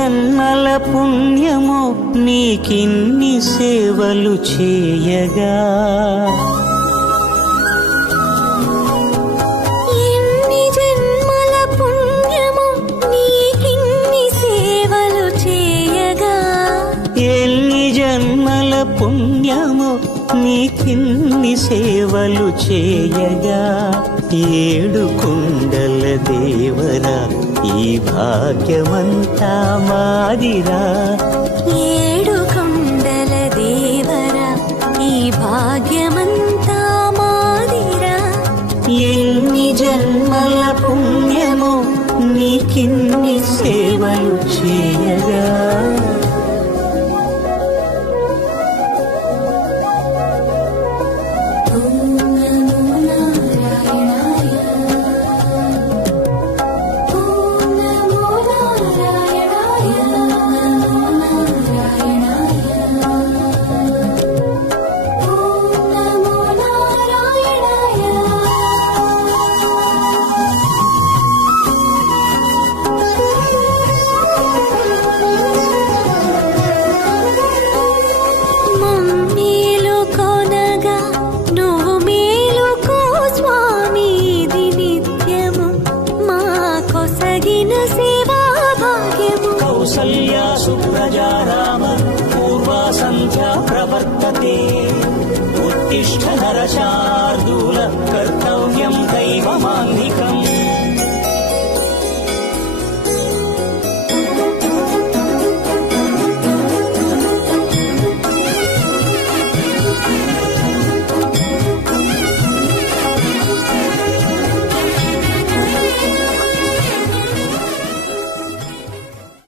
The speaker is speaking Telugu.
జన్మల పుణ్యమో నీకిన్ని సేవలు చేయగా, ఎన్ని జన్మల పుణ్యమో నీకిన్ని సేవలు చేయగా, ఎన్ని జన్మల పుణ్యమో నీకిన్ని సేవలు చేయగా, ఏడు కుండల దేవరా ఈ భాగ్యమంతా మాదిరా, ఏడు కొండల దేవరా ఈ భాగ్యమంతా మాదిరా, ఎన్ని జన్మల పుణ్యమో నీకిన్ని సేవలు చేయగా. కౌసల్యా సుప్రజా రామ పూర్వా సంధ్యా ప్రవర్తతే, ఉత్తిష్ఠ నరశార్దూల కర్త